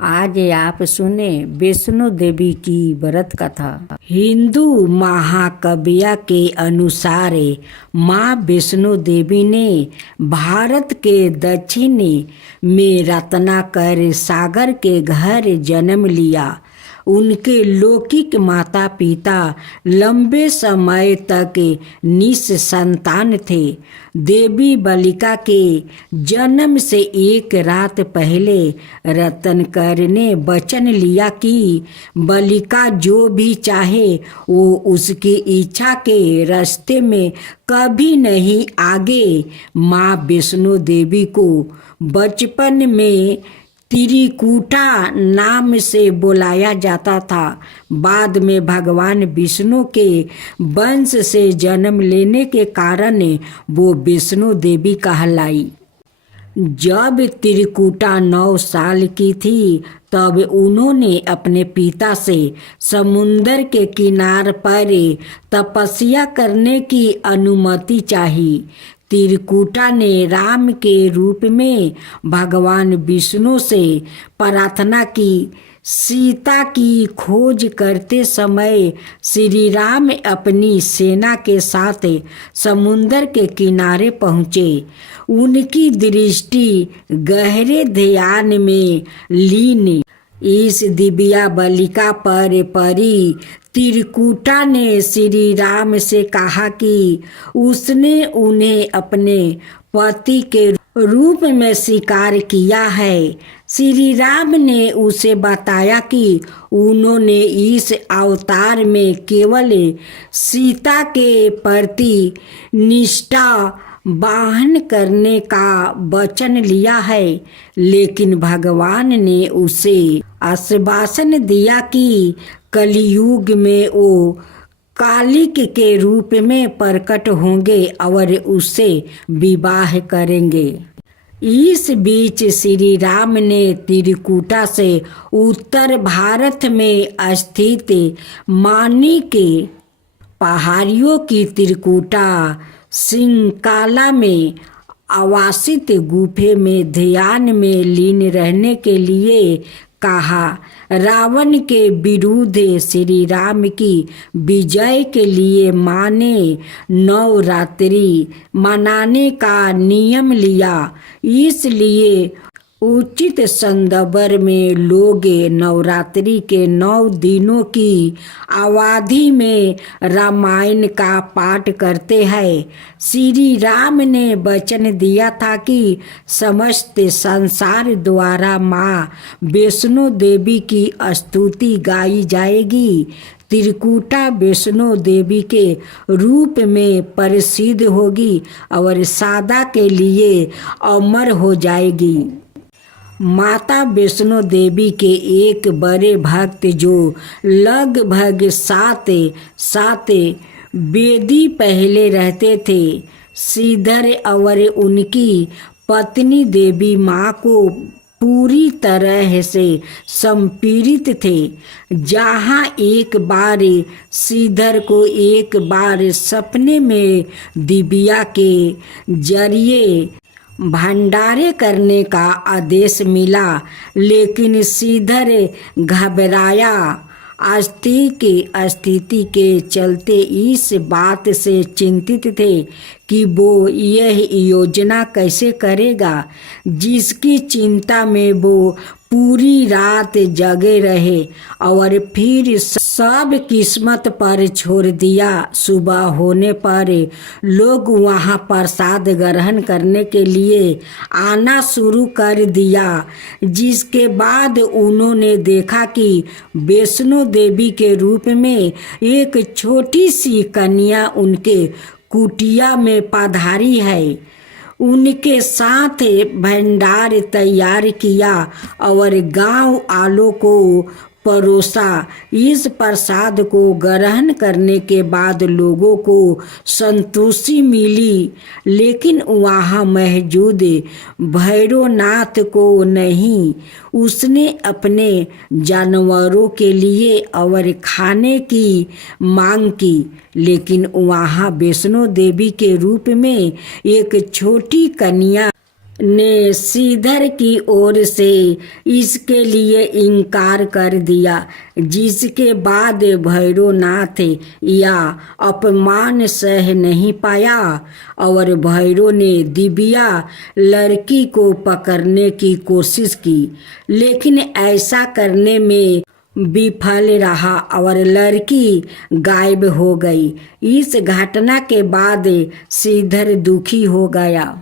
आज आप सुने वैष्णो देवी की व्रत कथा। हिंदू महाकाव्य के अनुसार माँ वैष्णो देवी ने भारत के दक्षिण में रत्नाकर सागर के घर जन्म लिया। उनके लौकिक माता पिता लंबे समय तक निसंतान थे। देवी बालिका के जन्म से एक रात पहले रत्नाकर ने वचन लिया कि बालिका जो भी चाहे वो उसकी इच्छा के रास्ते में कभी नहीं आगे। माँ वैष्णो देवी को बचपन में त्रिकुटा नाम से बुलाया जाता था। बाद में भगवान विष्णु के वंश से जन्म लेने के कारण वो वैष्णो देवी कहलाई। जब त्रिकुटा 9 साल की थी तब उन्होंने अपने पिता से समुद्र के किनारे पर तपस्या करने की अनुमति चाही। त्रिकुटा ने राम के रूप में भगवान विष्णु से प्रार्थना की। सीता की खोज करते समय श्री राम अपनी सेना के साथ समुद्र के किनारे पहुँचे। उनकी दृष्टि गहरे ध्यान में लीन इस दिव्या बालिका पर पड़ी। त्रिकुटा ने श्री राम से कहा कि उसने उन्हें अपने पति के रूप में स्वीकार किया है। श्री राम ने उसे बताया कि उन्होंने इस अवतार में केवल सीता के प्रति निष्ठा वाहन करने का वचन लिया है, लेकिन भगवान ने उसे आश्वासन दिया कि कलयुग में वो कालिक के रूप में प्रकट होंगे और उससे विवाह करेंगे। इस बीच श्री राम ने त्रिकुटा से उत्तर भारत में स्थित मानिक पहाड़ियों की त्रिकुटा सिंहकाला में आवासित गुफे में ध्यान में लीन रहने के लिए कहा। रावण के विरुद्ध श्री राम की विजय के लिए माँ ने नवरात्रि मनाने का नियम लिया। इसलिए उचित संदर्भ में लोग नवरात्रि के 9 दिनों की अवधि में रामायण का पाठ करते हैं। श्री राम ने वचन दिया था कि समस्त संसार द्वारा माँ वैष्णो देवी की स्तुति गाई जाएगी। त्रिकुटा वैष्णो देवी के रूप में प्रसिद्ध होगी और सदा के लिए अमर हो जाएगी। माता वैष्णो देवी के एक बड़े भक्त जो लगभग 7 वेदी पहले रहते थे, श्रीधर और उनकी पत्नी देवी माँ को पूरी तरह से संपीड़ित थे। जहाँ एक बार श्रीधर को एक बार सपने में दिव्या के जरिए भंडारे करने का आदेश मिला, लेकिन श्रीधर घबराया। स्थिति के चलते इस बात से चिंतित थे कि वो यह योजना कैसे करेगा, जिसकी चिंता में वो पूरी रात जगे रहे और फिर सब किस्मत पर छोड़ दिया। सुबह होने पर लोग वहाँ प्रसाद ग्रहण करने के लिए आना शुरू कर दिया, जिसके बाद उन्होंने देखा कि वैष्णो देवी के रूप में एक छोटी सी कन्या उनके कुटिया में पधारी है। उनके साथ भंडार तैयार किया और गांव वालों को परोसा। इस प्रसाद को ग्रहण करने के बाद लोगों को संतुष्टि मिली, लेकिन वहाँ मौजूद भैरवनाथ को नहीं। उसने अपने जानवरों के लिए और खाने की मांग की, लेकिन वहाँ वैष्णो देवी के रूप में एक छोटी कन्या ने श्रीधर की ओर से इसके लिए इनकार कर दिया, जिसके बाद भैरवनाथ यह अपमान सह नहीं पाया और भैरव ने दिव्या लड़की को पकड़ने की कोशिश की, लेकिन ऐसा करने में विफल रहा और लड़की गायब हो गई। इस घटना के बाद श्रीधर दुखी हो गया।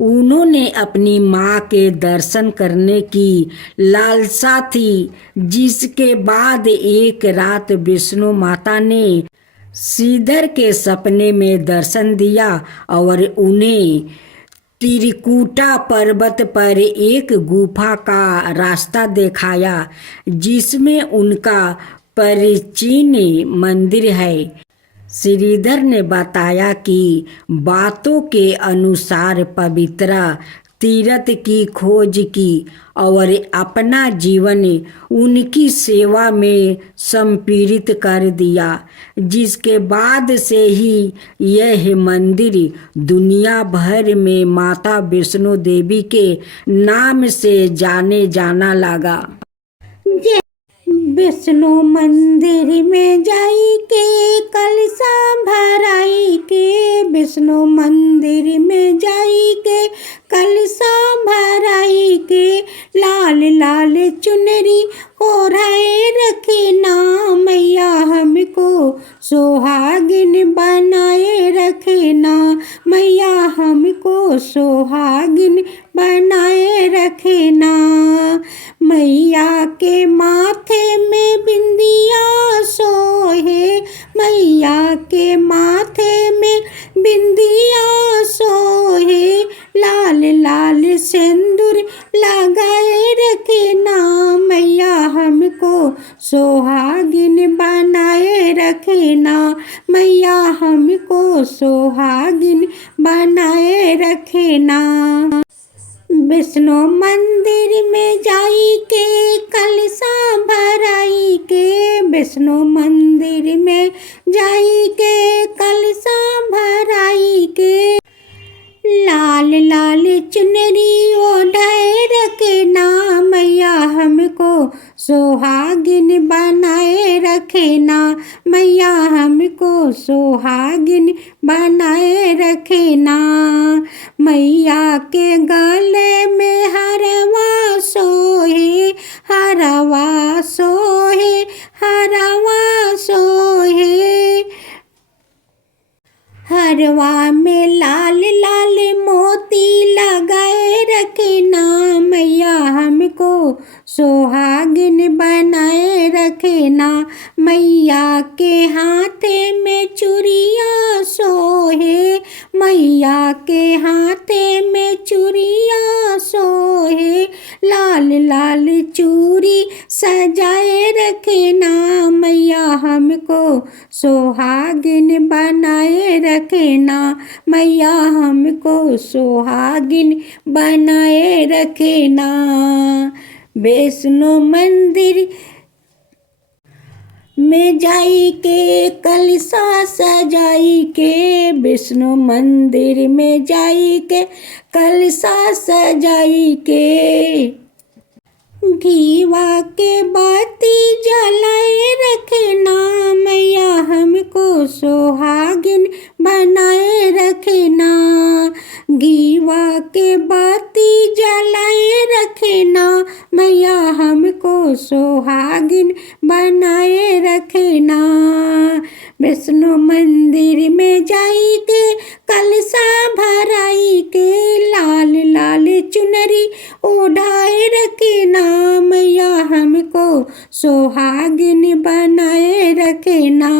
उन्होंने अपनी माँ के दर्शन करने की लालसा थी, जिसके बाद एक रात विष्णु माता ने श्रीधर के सपने में दर्शन दिया और उन्हें त्रिकुटा पर्वत पर एक गुफा का रास्ता दिखाया, जिसमें उनका प्राचीन मंदिर है। श्रीधर ने बताया कि बातों के अनुसार पवित्र तीर्थ की खोज की और अपना जीवन उनकी सेवा में समर्पित कर दिया, जिसके बाद से ही यह मंदिर दुनिया भर में माता वैष्णो देवी के नाम से जाने जाना लगा। वैष्णो मंदिर में जाई के कलशा भराई के, वैष्णो मंदिर में जाई के कलशा भराई के, लाल लाल चुनरी ओढ़ाए रखे ना, मैया हमको सोहागिन बनाए रखे ना, मैया हमको सोहागिन बनाए रखे ना। मैया के माथे में बिंदिया सोहे, मैया के माथे में बिंदिया सोहे, लाल लाल सिंदूर लगाए रखे ना, मैया हमको सोहागिन बनाए रखे ना, मैया हमको सोहागिन बनाए रखे ना। वैष्णो मंदिर में जाई के कलशा भराई के, वैष्णो मंदिर में जाई के कलशा भराई के, लाल लाल चुनरी ओढ़ाए रखे ना, मैया हमको सोहागिन बनाए रखे ना, मैया हमको सोहागिन बनाए रखे ना। मैया के गले में हरवा सोहे, हरवा सोहे, हरवा सोहे, हरवा में लाल लाल मोती लगाए रखे ना, मैया हमको सोहागिन बनाए रखे ना। मैया के हाथे में चूड़िया सोहे, मैया के हाथे में चूड़िया सोहे, लाल लाल चूड़ी सजाए रखे ना, मैया हमको सोहागिन बनाए रखे ना, मैया हमको सोहागिन बनाए रखे ना। वैष्णो मंदिर में जाई के कलशा सजाई के, वैष्णो मंदिर में जाई के कलशा सजाई के, घीवा के बाती जलाए रखे ना, मैया हमको सोहागिन बनाए रखे ना, घीवा के बाती जलाए रखे ना, मैया हमको सोहागिन बनाए रखे ना। वैष्णो मंदिर में जाई के कलशा भराई के, लाल लाल चुनरी ओढ़ाए रखे ना, मैया हमको सोहागिन बनाए रखे ना।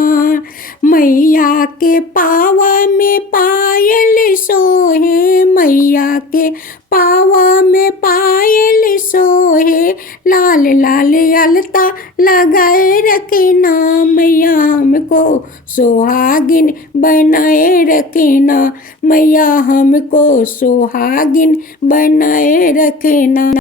मैया के पावा में पायल सोहे, मैया के पावा में पायल सोहे, लाल लाल अलता लगाए रखे ना, मैया हमको सोहागिन बनाए रखे ना, मैया हमको सोहागिन बनाए रखे ना।